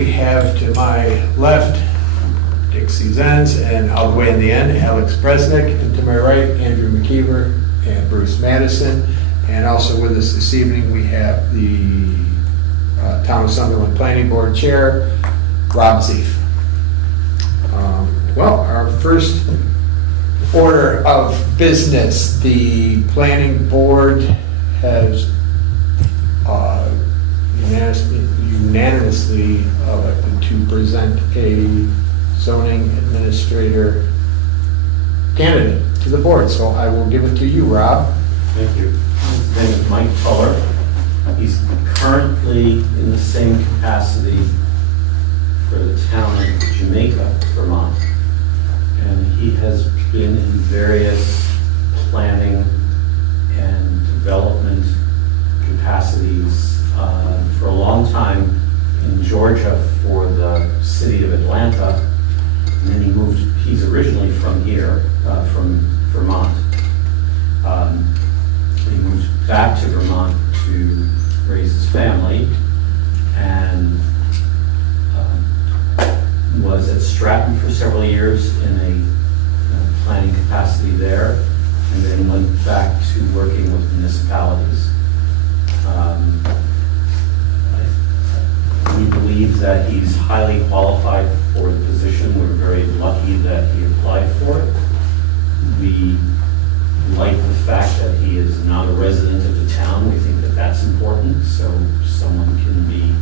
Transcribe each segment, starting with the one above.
We have to my left Dixie Zenz, and all the way in the end, Alex Bresnick, and to my right, Andrew McKeever and Bruce Madison. And also with us this evening, we have the Town of Sunderland Planning Board Chair, Rob Zeef. Well, our first order of business, the Planning Board has unanimously elected to present a zoning administrator candidate to the board. So I will give it to you, Rob. Thank you. His name is Mike Tuller. He's currently in the same capacity for the town of Jamaica, Vermont. And he has been in various planning and development capacities for a long time in Georgia for the city of Atlanta. And then he moved, he's originally from here, from Vermont. He moved back to Vermont to raise his family and was at Stratton for several years in a planning capacity there, and then went back to working with municipalities. We believe that he's highly qualified for the position. We're very lucky that he applied for it. We like the fact that he is not a resident of the town. We think that that's important, so someone can be,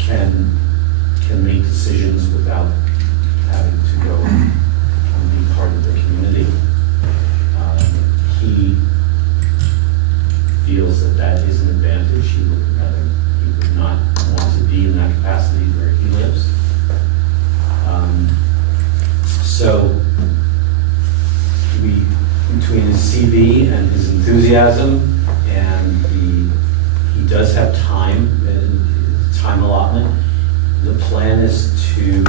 can make decisions without having to go and be part of the community. He feels that that is an advantage. He would not want to be in that capacity where he lives. So between his CV and his enthusiasm, and he does have time and time allotment. The plan is to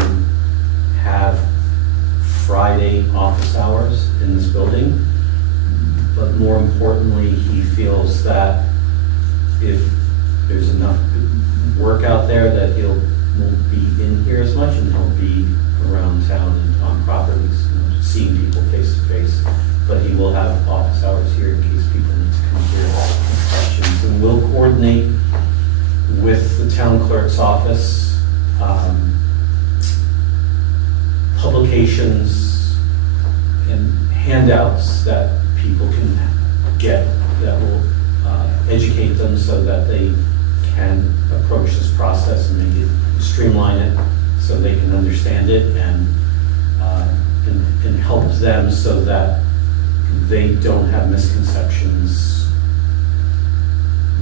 have Friday office hours in this building, but more importantly, he feels that if there's enough work out there that he'll won't be in here as much, and he'll be around town and on properties, seeing people face to face. But he will have office hours here in case people need to come here with questions. And we'll coordinate with the town clerk's office, publications and handouts that people can get that will educate them so that they can approach this process and make it, streamline it so they can understand it and help them so that they don't have misconceptions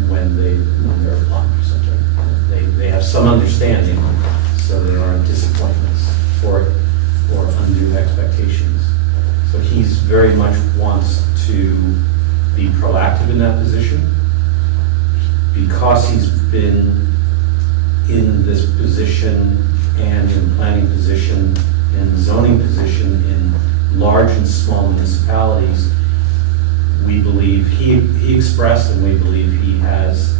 when they're applying for something. They have some understanding, so there aren't disappointments or undue expectations. So he's very much wants to be proactive in that position. Because he's been in this position and in planning position and zoning position in large and small municipalities, we believe he expressed, and we believe he has,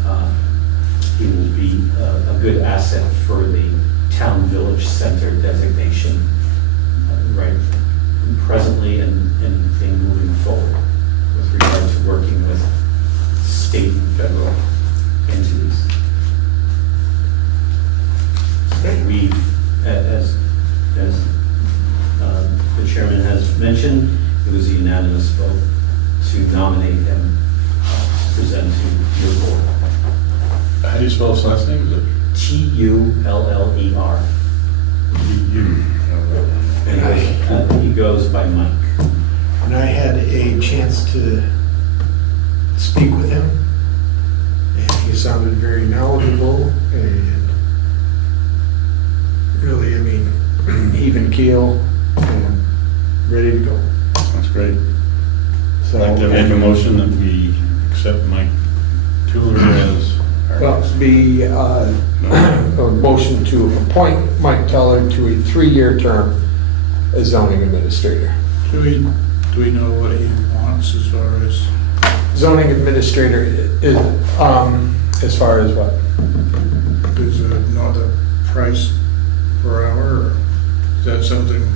he will be a good asset for the town village center designation, right, presently and anything moving forward with regard to working with state and federal entities. So we've, as the chairman has mentioned, it was a unanimous vote to nominate him to present to your board. How do you spell his last name? Is it T-U-L-L-E-R. And he goes by Mike. And I had a chance to speak with him, and he sounded very knowledgeable and really, I mean, even keel and ready to go. That's great. So, I'd like to make a motion that we accept Mike Tuller as our well, be a motion to appoint Mike Teller to a 3-year term as zoning administrator. Do we know what he wants as far as? Zoning administrator is, as far as what? price per hour, or is that something?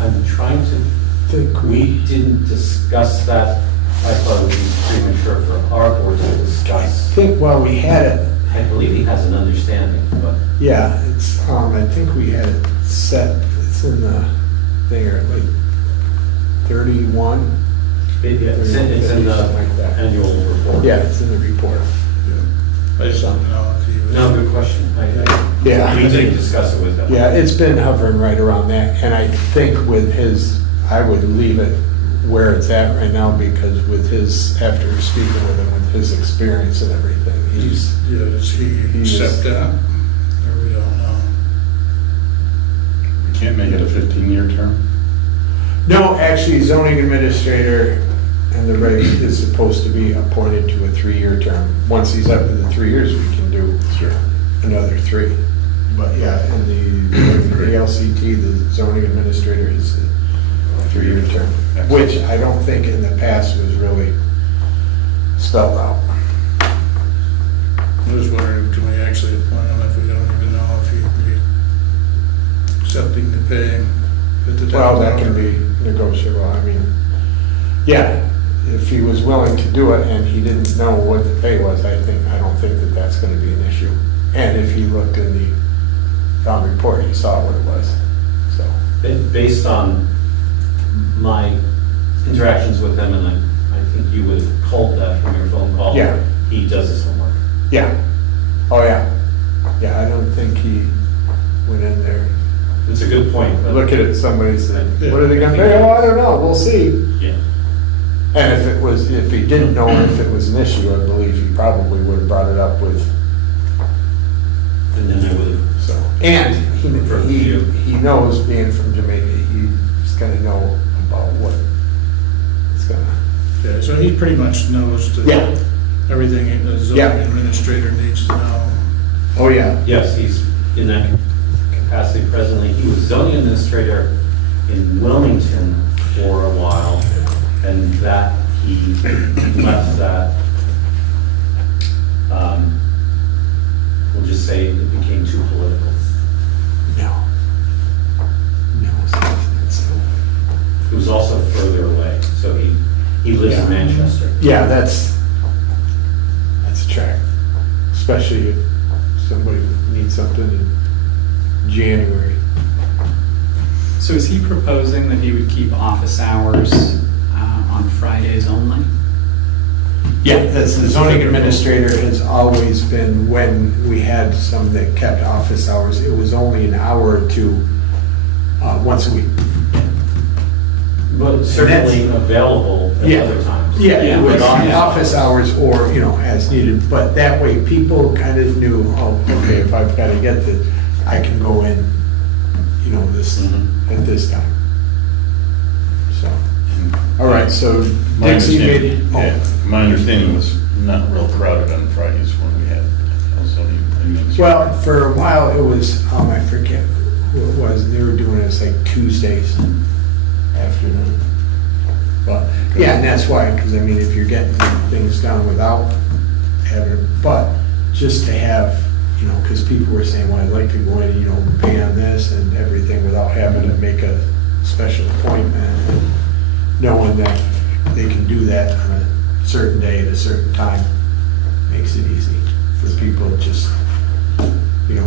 I'm trying to, think we didn't discuss that. I thought it would be premature for our board to I discuss. think, well, we had it, I believe he has an understanding, but yeah, it's, I think we had it set, it's in the, there, like 31. it's in the Something like that. annual report. Yeah, it's in the report. I just don't know if he was. No, good question. Yeah. We didn't discuss it with him. Yeah, it's been hovering right around that, and I think with his, I would leave it where it's at right now, because with his, after speaking with him, with his experience and everything, he's, Yeah, does he He's- accept that? Or we don't know? We can't make it a 15-year term? no, actually zoning administrator and the reg is supposed to be appointed to a 3-year term. Once he's up to the 3 years, we can do another 3. But yeah, in the ALCT, the zoning administrator is a 3-year term, which I don't think in the past was really spelled out. I was wondering, can we actually appoint him if we don't even know if he'd be accepting the pay at the time? Well, that can be negotiable, I mean, yeah, if he was willing to do it and he didn't know what the pay was, I don't think that that's gonna be an issue. And if he looked in the town report, he saw what it was, so. Based on my interactions with him, and I think you would have culled that from your phone call. Yeah. He does his homework. Yeah, oh, yeah, yeah, I don't think he went in there, It's a good point, but. look at it, somebody said, what are they gonna pay? Oh, I don't know, we'll see. Yeah. And if he didn't know if it was an issue, I believe he probably would have brought it up with, And then I would have, so. And he knows, being from Jamaica, he's gonna know about what it's gonna. Yeah, so he pretty much knows Yeah. everything the Yeah. zoning administrator needs to know. Oh, yeah. yes, he's in that capacity presently. He was zoning administrator in Wilmington for a while, and that, he left that. We'll just say it became too political. No. No, so. It was also further away, so he lives in Yeah. Manchester. Yeah, that's a track, especially if somebody needs something in January. So is he proposing that he would keep office hours on Fridays only? Yeah, that's, the zoning administrator has always been, when we had some that kept office hours, it was only an hour or two, once a week. But certainly available at Yeah. other times. Yeah, it was But on office hours or, as needed, but that way people kind of knew, oh, okay, if I've got to get this, I can go in, this, Mhm. at this time. So, all right, so My Dixie understanding, made, my understanding was not real crowded on Fridays when we had zoning administration. well, for a while it was, I forget who it was, they were doing it as like Tuesdays afternoon. But, yeah, and that's why, because if you're getting things done without having, but just to have, because people were saying, well, I'd like to go in, pay on this and everything without having to make a special appointment, and knowing that they can do that on a certain day at a certain time makes it easy for people that just,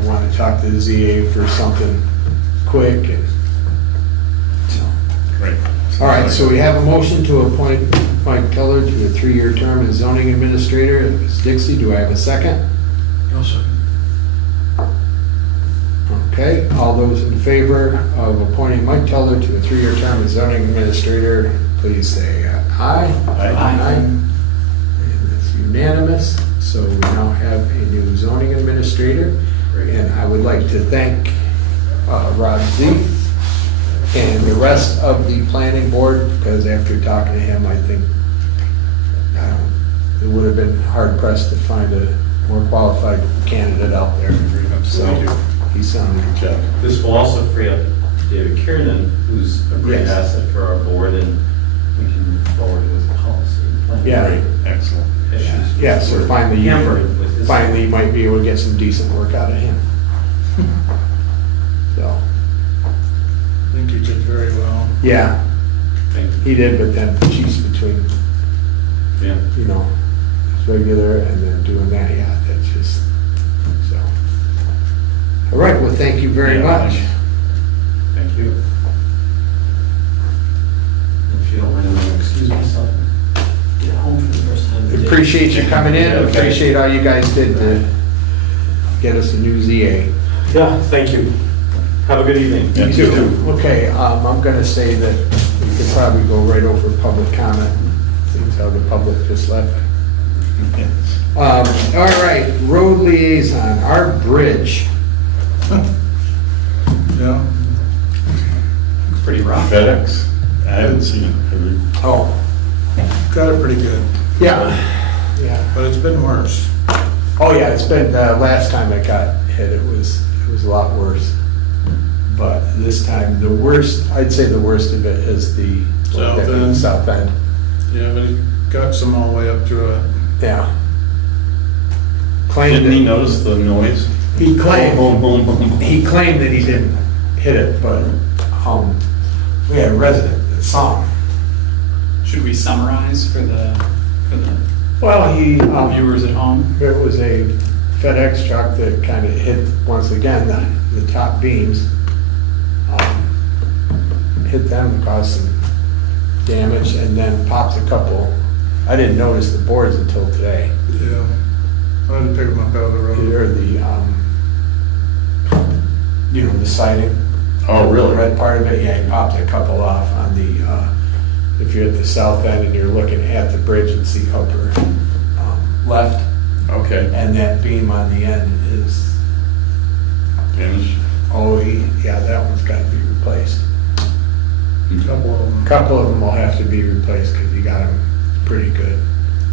want to talk to the ZA for something quick and so. Right. All right, so we have a motion to appoint Mike Keller to a 3-year term as zoning administrator. Ms. Dixie, do I have a second? Okay, all those in favor of appointing Mike Keller to a 3-year term as zoning administrator, please say aye. Aye. And it's unanimous, so we now have a new zoning administrator. Great. And I would like to thank Rod Z. and the rest of the planning board, because after talking to him, I think it would have been hard pressed to find a more qualified candidate out there. So Absolutely. he sounded, Good job. This will also free up David Kiernan, who's a great Yes. asset for our board, and we can move forward with policy and planning. Yeah. Great, excellent. Issues. Yeah, so finally you can- Hampered with finally you might be able to get some decent work out of him. So, I think he did very well. yeah, Thank you. he did, but then geez, between, Yeah. you know, his regular and then doing that, yeah, that's just, so. All right, well, thank you very Yeah, much. Thank you. If you don't mind, I'm gonna excuse myself. Get home for the first time today. Appreciate you coming in, Okay. appreciate all you guys did to get us a new ZA. Yeah, thank you. Have a good evening. Yeah, You too. Okay, I'm gonna say that we could probably go right over public comment, seems how the public just left. All right, road liaison, our bridge. Yeah, Pretty rough. FedEx, I haven't seen it. Have you? Oh, got it pretty good, yeah, yeah. but it's been worse. Oh, yeah, it's been, last time it got hit, it was a lot worse. But this time, the worst, I'd say the worst of it is the South end. South end, Yeah, but he got some all the way up through it. yeah. Claimed Didn't he that- notice the noise? He claimed, Boom, boom, boom, boom. he claimed that he didn't hit it, but, we had a resident that saw him. Should we summarize for the Well, viewers at home? it was a FedEx truck that kind of hit, once again, the top beams. Hit them, caused some damage, and then popped a couple. I didn't notice the boards until today. Yeah, I had to pick him up out of the road. Or the, the siding. Oh, The really? red part of it, yeah, he popped a couple off on the, if you're at the south end and you're looking at the bridge and see upper left, Okay. and that beam on the end is, Damage. yeah, that one's got to be replaced. Couple of them. A couple of them will have to be replaced because you got them pretty good.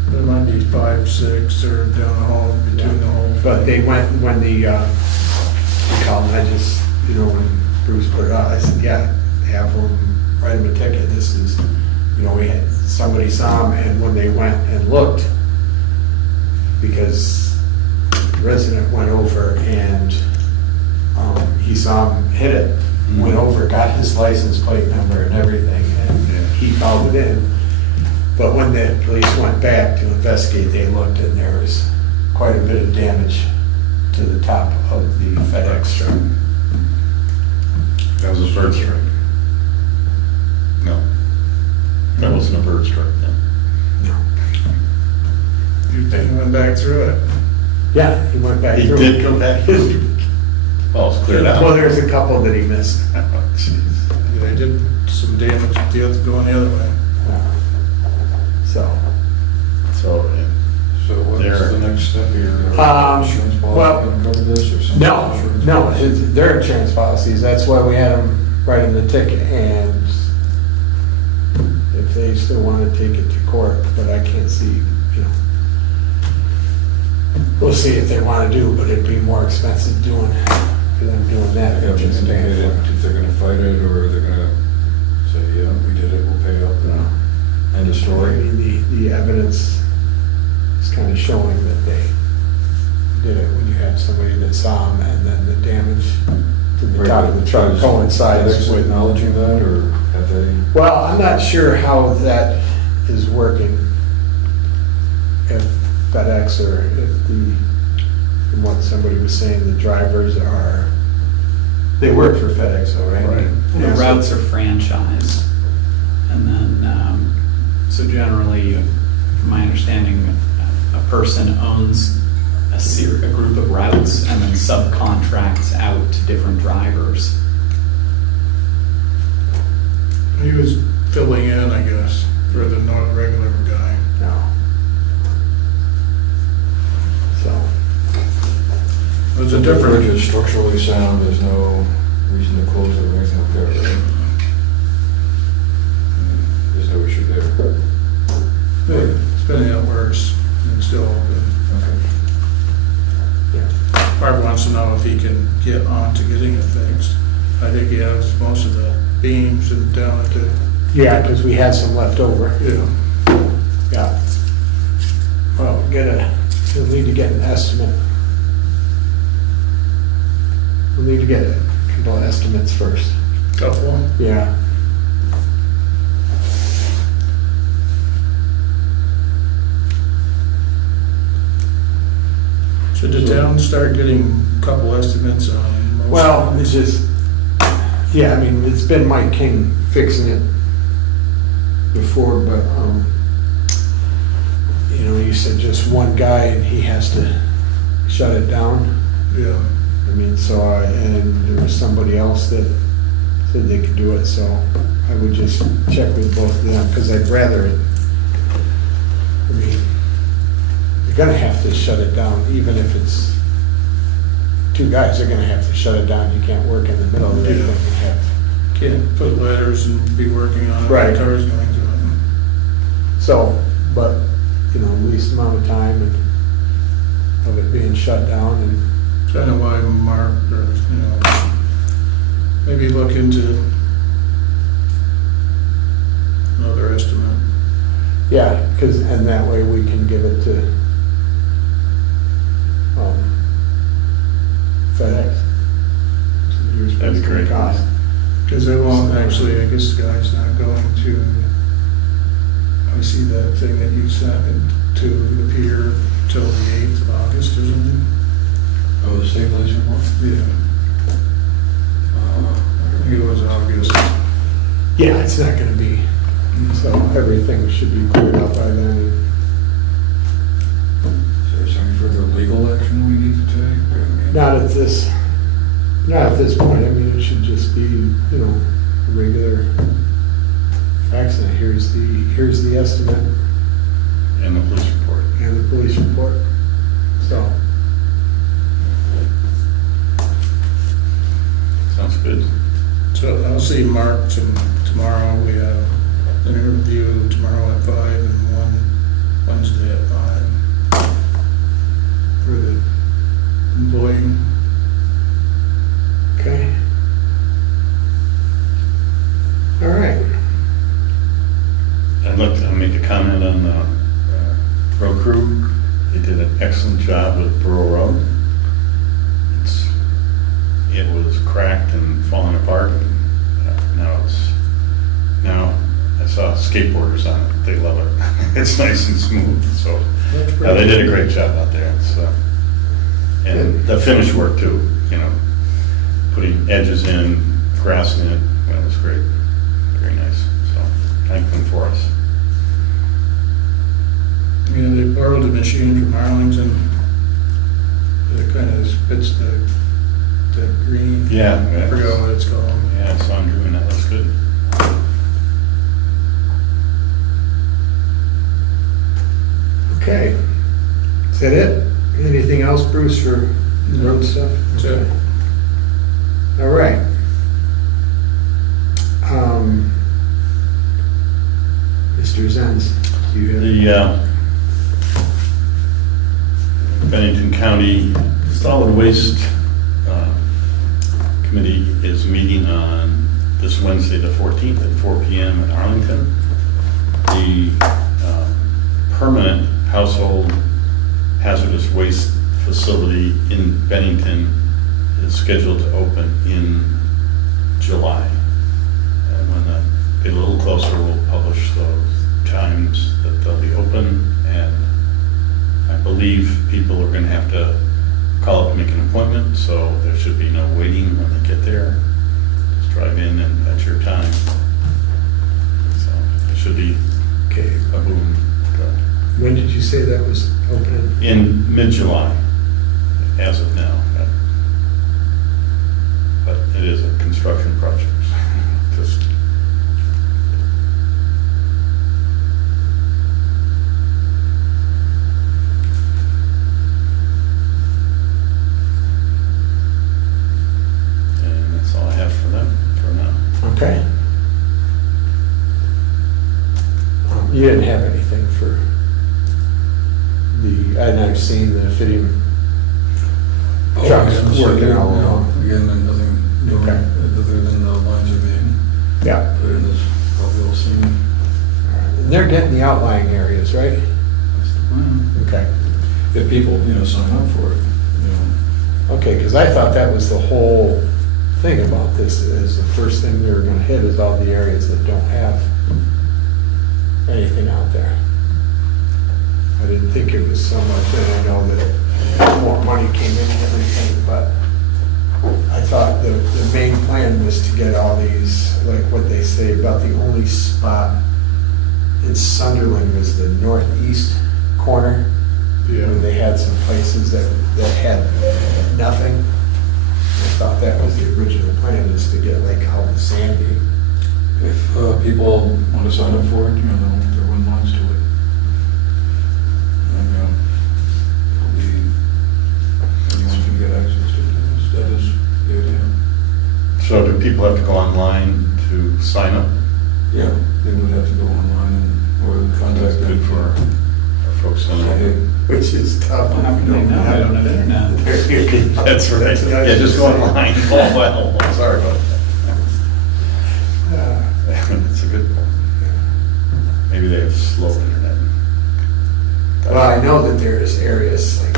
There might be 5, 6, or down the hall, between the holes. But they went, when the, column, I just, when Bruce put it out, I said, yeah, have them write him a ticket. This is, we had, somebody saw them, and when they went and looked, because the resident went over and he saw him hit it, went over, got his license plate number and everything, and he called it in. But when the police went back to investigate, they looked and there was quite a bit of damage to the top of the FedEx truck. That was a Bird's truck. No. That wasn't a Bird's truck, no. You went back through it. Yeah, he went back He through. did go back through. Oh, it's cleared out. Well, there's a couple that he missed. Oh, jeez. Yeah, they did some damage going the other way. So, So, So what's There. the next step here? Insurance well, policy gonna cover this or something? no, their insurance policies, that's why we had them write in the ticket, and if they still want to take it to court, but I can't see, we'll see if they want to do, but it'd be more expensive for them doing that. Have than they just paying indicated for it. if they're gonna fight it, or they're gonna say, yeah, we did it, we'll pay up, and end of I story? mean, the evidence is kind of showing that they did it when you have somebody that saw them, and then the damage to the top of the truck Is coincides FedEx with. acknowledging that, or have they? Well, I'm not sure how that is working. If FedEx or if from what somebody was saying, the drivers they work for FedEx, though, right? Right. The Yeah, so- routes are franchised. And then, so generally, from my understanding, a person owns a group of routes and then subcontracts out to different drivers. He was filling in, I guess, for the regular guy. No. So, There's a The bridge different, is structurally sound, there's no reason to close it or anything like that, right? There's no issue there. it's been out worse and still open. Okay. yeah. Barb wants to know if he can get on to getting it fixed. I think he has most of the beams and down at the, Yeah, because we had some left over. yeah. Yeah. Well, get a We'll need to get an estimate. We'll need to get a couple of estimates first. Couple. Yeah. Should the town start getting a couple estimates on most? Well, it's just, yeah, I mean, it's been Mike King fixing it before, but, you know, you said just one guy and he has to shut it down. Yeah, I mean, so, and there was somebody else that said they could do it, so I would just check with both of them, because I'd rather it, I mean, you're gonna have to shut it down, even if it's two guys, are gonna have to shut it down, you can't work in the middle of it. Yeah. You have- can't put ladders and be working on it. Right. Cars going to it. So, but, you know, least amount of time and of it being shut down, and Kind of why Mark, or, you know, maybe look into another estimate. yeah, because, and that way we can give it to FedEx. Here's That'd be what's gonna great. cost. Because they won't actually, I guess the guy's not going to, I see that thing that you sent it to the pier till the 8th of August or something. Oh, the stabilization one? Yeah, I think it was August. Yeah, it's not gonna be, so everything should be cleared up by then. Is there any further legal action we need to take? I mean, Not at this point, I mean, it should just be, you know, a regular accident, here's the estimate And the police report. and the police report, so. Sounds good. So I'll see Mark tomorrow. We have an interview tomorrow at 5 and one Wednesday at 5 for the employee. Okay. All right. I'd like to make a comment on the road crew. They did an excellent job with Borough Road. It was cracked and falling apart. Now I saw skateboarders on it. They love it. It's nice and smooth. So they did a great job out there. So, and the finish work too. You know, putting edges in, grass in it. It was great. Very nice. So thank them for us. You know, they borrowed a machine from Arlington that kind of spits the green. Yeah. I forgot what it's called. Yeah, I saw him doing that. That's good. Okay. Is that it? Anything else, Bruce, for road stuff? That's it. Okay. All right. Mr. Zenz, do you have? The Bennington County Solid Waste Committee is meeting on this Wednesday, the 14th at 4 p.m. in Arlington. The permanent household hazardous waste facility in Bennington is scheduled to open in July. And when that get a little closer, we'll publish those times that they'll be open, and I believe people are going to have to call up and make an appointment, so there should be no waiting when they get there. Just drive in and at your time. So it should be Okay. a boom. When did you say that was opening? In mid-July, as of now. But it is a construction project. Just and that's all I have for them for now. Okay. You didn't have anything for and I've seen the fitting Oh, trucks yeah, so working again, all no, along. Again, then nothing new, Okay. other than the lines are being Yeah. put in, as probably all seen. And they're getting the outlying areas, right? That's the plan. Okay. if people, sign up for it, Okay, because I thought that was the whole thing about this, is the first thing we were gonna hit is all the areas that don't have anything out there. I didn't think it was so much, and I know that more money came in and everything, but I thought the main plan was to get all these, like what they say about the only spot in Sunderland was the northeast corner. Where they had some places that had nothing. I thought that was the original plan, is to get like out in Sandy. if people want to sign up for it, they're one lines to it. And, it'll be, anyone can get access to it, that is the idea. So do people have to go online to sign up? Yeah, they would have to go online and, or contact them. Good for our folks in Hey, there. Which is tough. How can they know? I don't have internet. That's right. Yeah, just go online. Oh, well, sorry about that. That's a good point. Maybe they have slow internet. Well, I know that there's areas like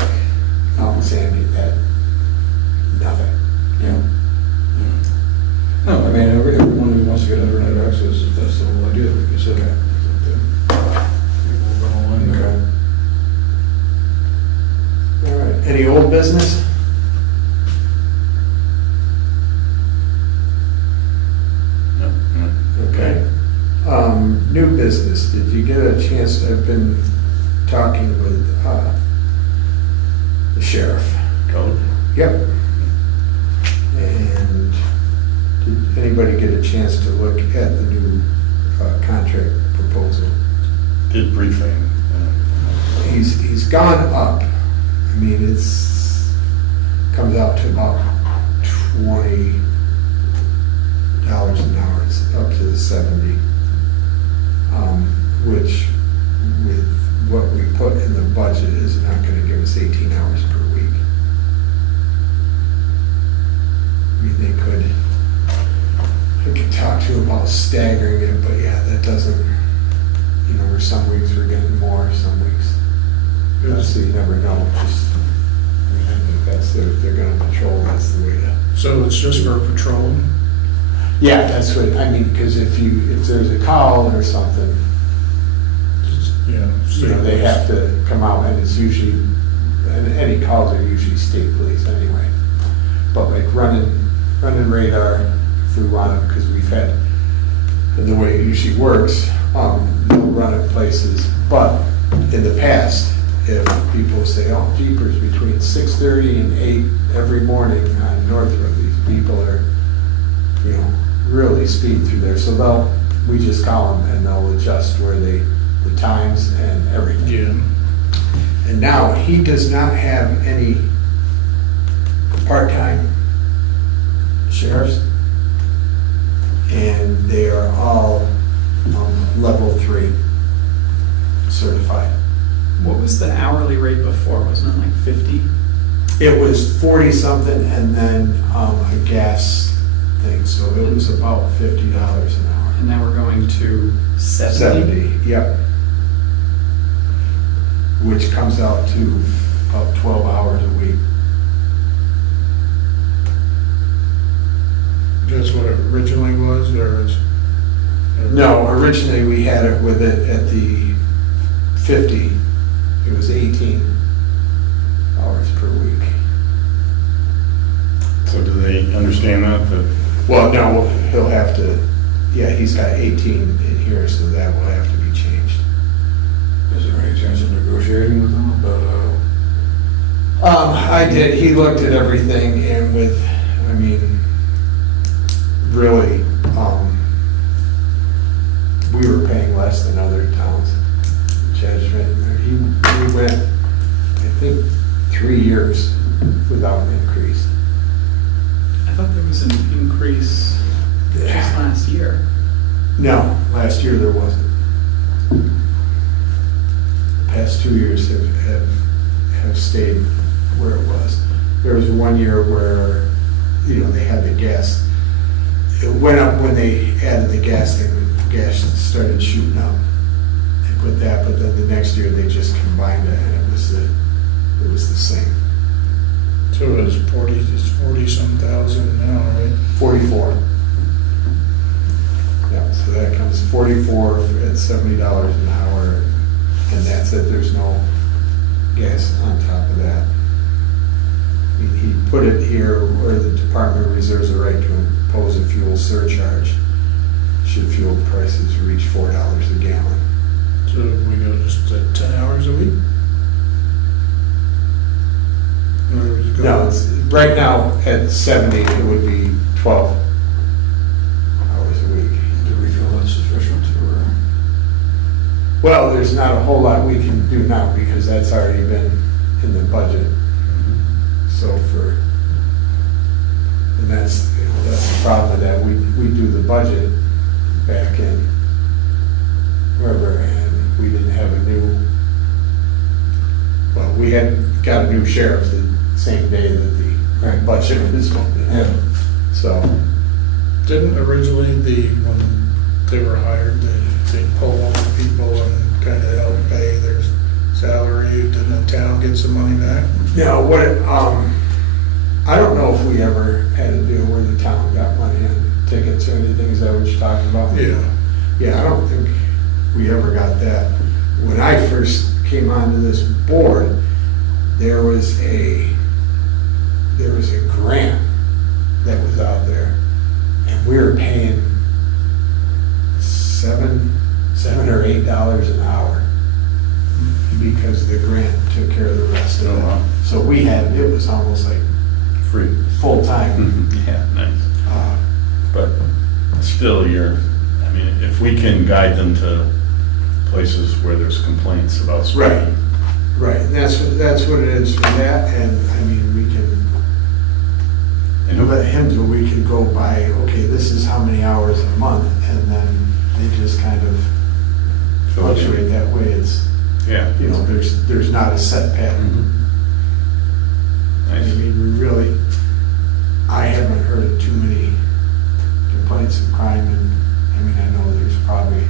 out in Sandy that nothing. Yeah. No, I mean, everyone who wants to get internet access, that's the whole idea, like you said. People run online there. All right, any old business? No, no. Okay. New business, did you get a chance, I've been talking with the sheriff. Code? Yep. And did anybody get a chance to look at the new contract proposal? Did briefing. He's gone up. I mean, comes out to about $20 an hour, it's up to the 70. Which with what we put in the budget is not gonna give us 18 hours per week. I mean, I could talk to him about staggering it, but yeah, that doesn't, where some weeks we're getting more, some weeks. So you never know, just, I think that's they're gonna patrol, that's the way to. So it's just for patrolling? Yeah, that's what, I mean, because if there's a call or something, Yeah. they have to come out, and it's usually, and any calls are usually state police anyway. But like running radar, if we want to, because we've had, the way it usually works, they'll run at places, but in the past, if people say, oh, jeepers, between 6:30 and 8 every morning on North Road, these people are, really speed through there, so we just call them and they'll adjust the times and everything. Yeah. And now, he does not have any part-time sheriffs, and they are all level 3 certified. What was the hourly rate before? Wasn't it like 50? It was 40-something and then a gas thing, so it was about $50 an hour. And now we're going to 70? Yep. Which comes out to about 12 hours a week. That's what it originally was, or is? No, originally we had it with it at the 50, it was 18 hours per week. So do they understand that? Well, no, he'll have to, he's got 18 in here, so that will have to be changed. Is there any chance of negotiating with them about, I did, he looked at everything and really, we were paying less than other towns. Judgment, he went, I think, 3 years without an increase. I thought there was an increase just last year. No, last year there wasn't. The past 2 years have stayed where it was. There was 1 year where, they had the gas. It went up when they added the gas thing, the gas started shooting up. They put that, but then the next year they just combined it, and it was it was the same. So it's 40-some thousand now, right? 44. Yeah, so that comes 44 at $70 an hour, and that's it, there's no gas on top of that. I mean, he put it here where the department reserves the right to impose a fuel surcharge should fuel prices reach $4 a gallon. So we go just at 10 hours a week? Or would you go- No, it's, right now, at 70, it would be 12 hours a week. Do we feel that's sufficient or? Well, there's not a whole lot we can do now because that's already been in the budget. So and that's, you know, that's the problem with that. We do the budget back in wherever, and we didn't have a well, we had got a new sheriff the same day that the Right. budget was voted. Yeah. So, Didn't originally when they were hired, they pull all the people and kind of help pay their salary, didn't the town get some money back? you know, I don't know if we ever had a deal where the town got money on tickets or anything. Is that what you're talking about? Yeah. Yeah, I don't think we ever got that. When I first came onto this board, there was a grant that was out there, and we were paying $7 or $8 an hour because the grant took care of the rest of Oh, wow. it. So it was almost like Free. full-time. Yeah, nice. Uh, But still, I mean, if we can guide them to places where there's complaints about speeding. Right. Right, and that's what it is for that, and I mean, we can, And let him do, we can go by, okay, this is how many hours a month, and then they just kind of fluctuate that way. It's, Yeah. you know, there's not a set pattern. Mhm. I Nice. mean, I haven't heard of too many complaints of crime, and, I mean, I know there's probably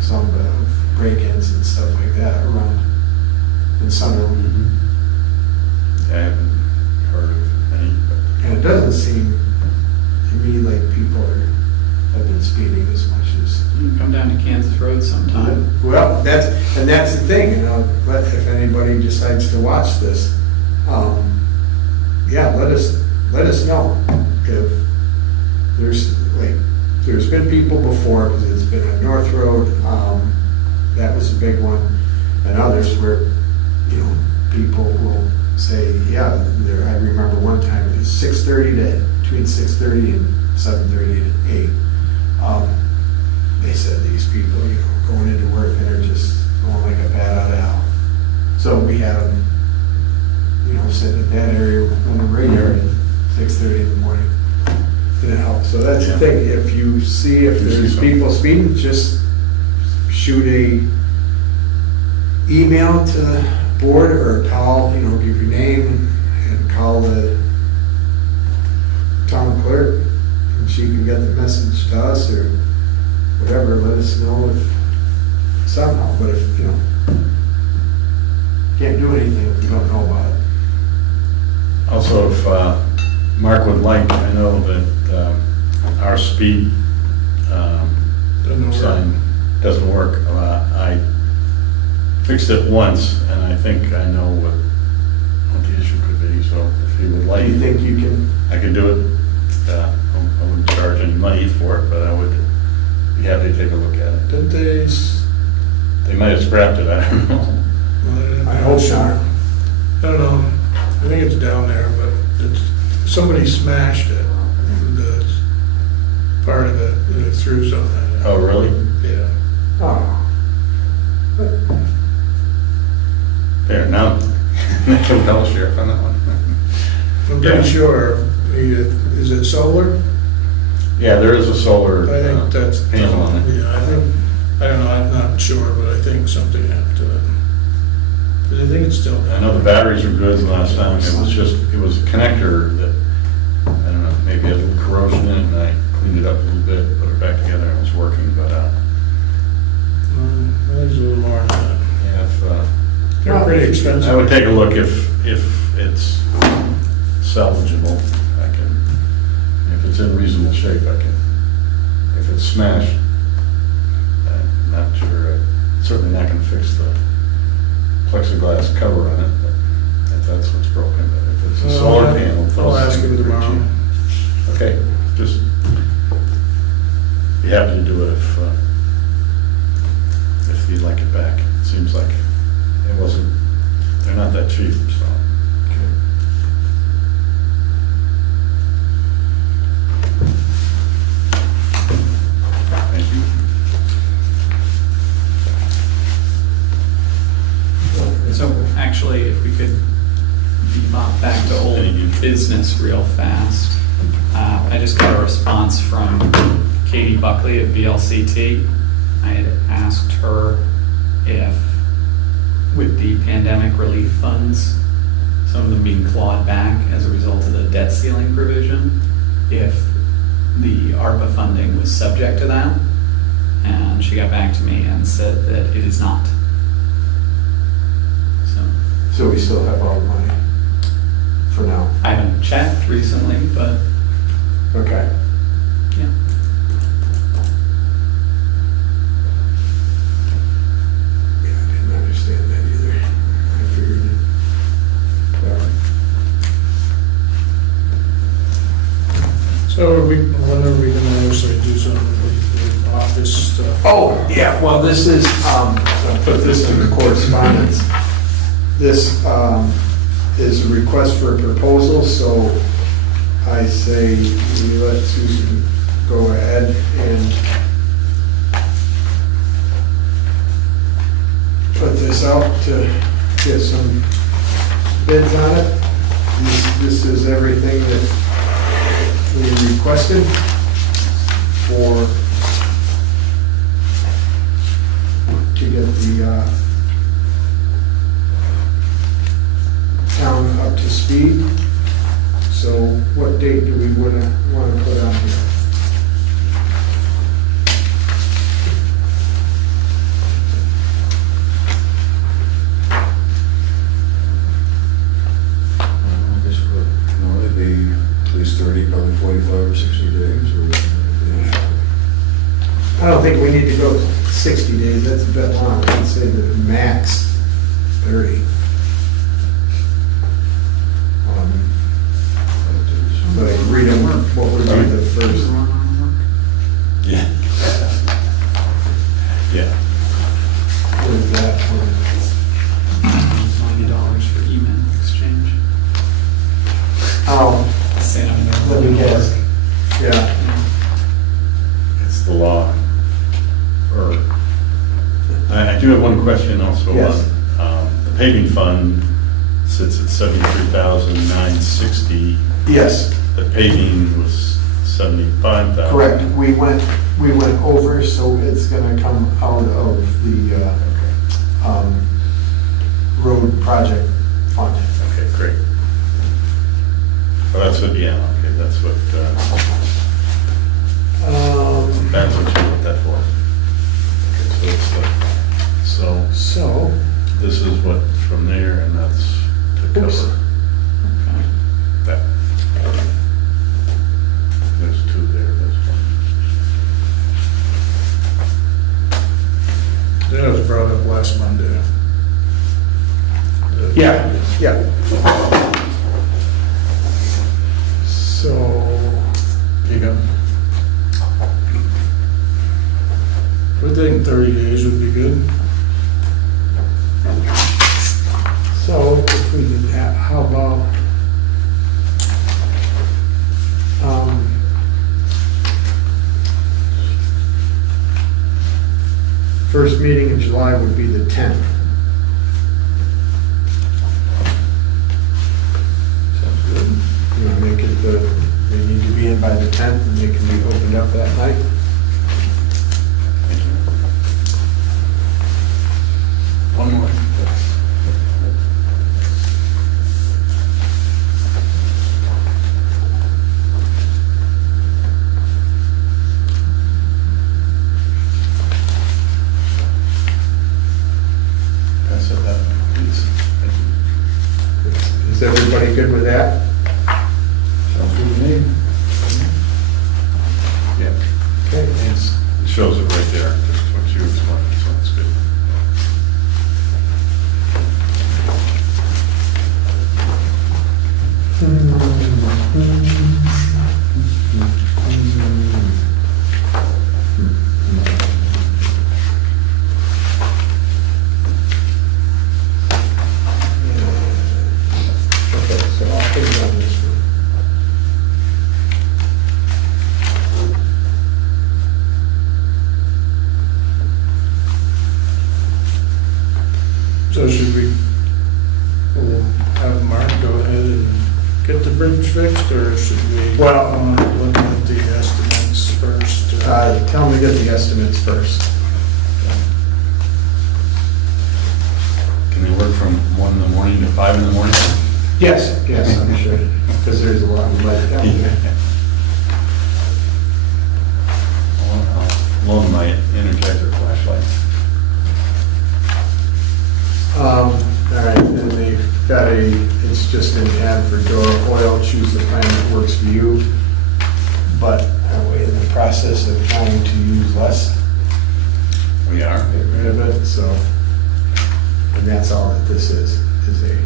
some of break-ins and stuff like that around in Sunderland. Mhm. I haven't heard of any, but And it doesn't seem to me like people have been speeding as much as. You can come down to Kansas Road sometime. Well, that's the thing, you know, but if anybody decides to watch this, yeah, let us know if there's been people before, because it's been on North Road, that was a big one, and others where, you know, people will say, yeah, I remember one time it was between 6:30 and 7:30 to 8. They said these people, you know, going into work and they're just going like a bat out of hell. So we had them, you know, sitting in that area on the radar at 6:30 in the morning. And it helps. So that's the Yeah. thing, if you see If you see there's something. people speeding, just shoot a email to the board or call, you know, give your name and call the town clerk, and she can get the message to us or whatever, let us know if somehow, but if, you know, can't do anything if you don't know about it. also if Mark would like, I know that our speed Doesn't work. sign doesn't work. I fixed it once, and I think I know what the issue could be, so if you would Do like, you think you can, I can do it. I wouldn't charge any money for it, but I would be happy to take a look at it. Didn't they? They might have scrapped it, I don't know. I hope not. I don't know. I think it's down there, but somebody smashed it. The part of it, and it threw something at it. Oh, really? Yeah. Oh, There, now, I can tell the sheriff on that one. I'm Yeah. pretty sure, is it solar? Yeah, there is a solar I think that's. panel on it. Yeah, I don't know, I'm not sure, but I think something happened to it. But I think it's still down. I know the batteries are good last time, it was a connector that, I don't know, maybe had a little corrosion in it, and I cleaned it up a little bit, put it back together, and it was working, but, There's a little more than that. yeah, if, They're pretty expensive. I would take a look if if it's salvageable, I can, if it's in reasonable shape, I can. If it's smashed, I'm not sure, certainly not gonna fix the plexiglass cover on it, but if that's what's broken, but if it's a solar panel. I'll ask him tomorrow. Okay, just be happy to do it if you'd like it back. It seems like it wasn't, they're not that cheap, so. Thank you. So actually, if we could bebop back to old Thank you. business real fast. I just got a response from Katie Buckley at VLCT. I had asked her if, with the pandemic relief funds, some of them being clawed back as a result of the debt ceiling provision, if the ARPA funding was subject to that. And she got back to me and said that it is not. So we still have all the money for now. I haven't checked recently, but Okay. yeah. Yeah, I didn't understand that either. I figured it. So when are we gonna actually do something with the office stuff? Oh, yeah, well, this is, I'll put this in the correspondence. This is a request for a proposal, so I say we let Susan go ahead and put this out to get some bids on it. This is everything that we requested for, to get the town up to speed. So what date do we want to put on here? I guess, it'd be at least 30, probably 45 or 60 days, or. I don't think we need to go 60 days, that's a bit long. I'd say the max 30. But read them, what would be the first? Yeah. Yeah. What is that one? $90 for email exchange. Oh, Same number. let me guess. Yeah, It's the law. Or, I do have one question also. Yes. The paving fund sits at 73,960. yes, The paving was 75,000. correct. We went over, so it's gonna come out of the road project fund. Okay, great. Well, that's what, yeah, okay, that's what you want that for. Okay, so So, this is what, from there, and that's to Oops. cover that. There's two there, there's one. That was brought up last Monday. yeah, yeah. So, Here you go. I think 30 days would be good. so if we did that, how about, first meeting in July would be the 10th. Sounds good. You want to make it they need to be in by the 10th and they can be opened up that night? Thank you. One more. Okay, so I'll put it on this one. So should we'll have Mark go ahead and get the bridge fixed, or should we? Well- Look at the estimates first. Tell them to get the estimates first. Can they work from 1 in the morning to 5 in the morning? Yes, yes, I'm sure, because there's a lot of light down there. I'll loan my Energizer flashlights. All right, and they've got it's just an ad for door oil, choose the plan that works for you. But are we in the process of trying to use less, We are. get rid of it, so. And that's all that this is a, it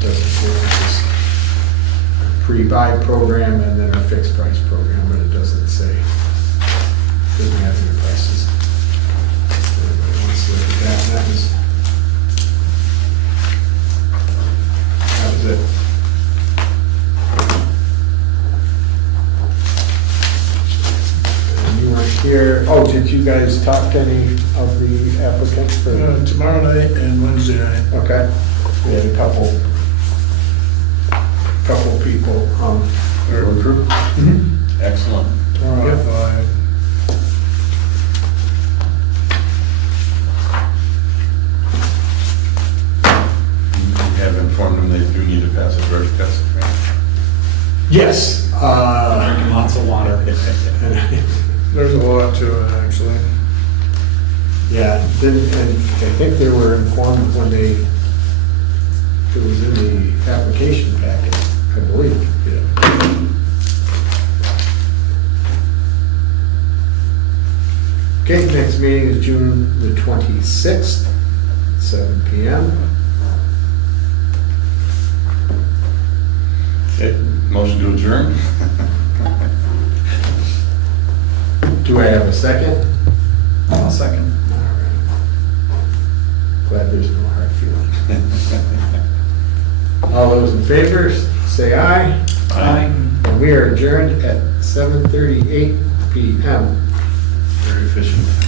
doesn't say it's just a pre-buy program and then a fixed price program, but it doesn't say, doesn't have any prices. Everybody wants to look at that, and that was it. And you weren't here, oh, did you guys talk to any of the applicants for? Tomorrow night and Wednesday night. Okay, we had a couple people, Road crew? Excellent. Tomorrow at 5. You have informed them they do need to pass a drug test, right? yes, Drinking lots of water. There's a lot to it, actually. yeah, and I think they were informed when it was in the application packet, I believe. Yeah. Okay, next meeting is June the 26th, 7 PM. Okay, motion to adjourn? Do I have a second? I'll second. All right. Glad there's no hard feelings. All those in favor, say aye. Aye. And we are adjourned at 7:38 PM. Very efficient.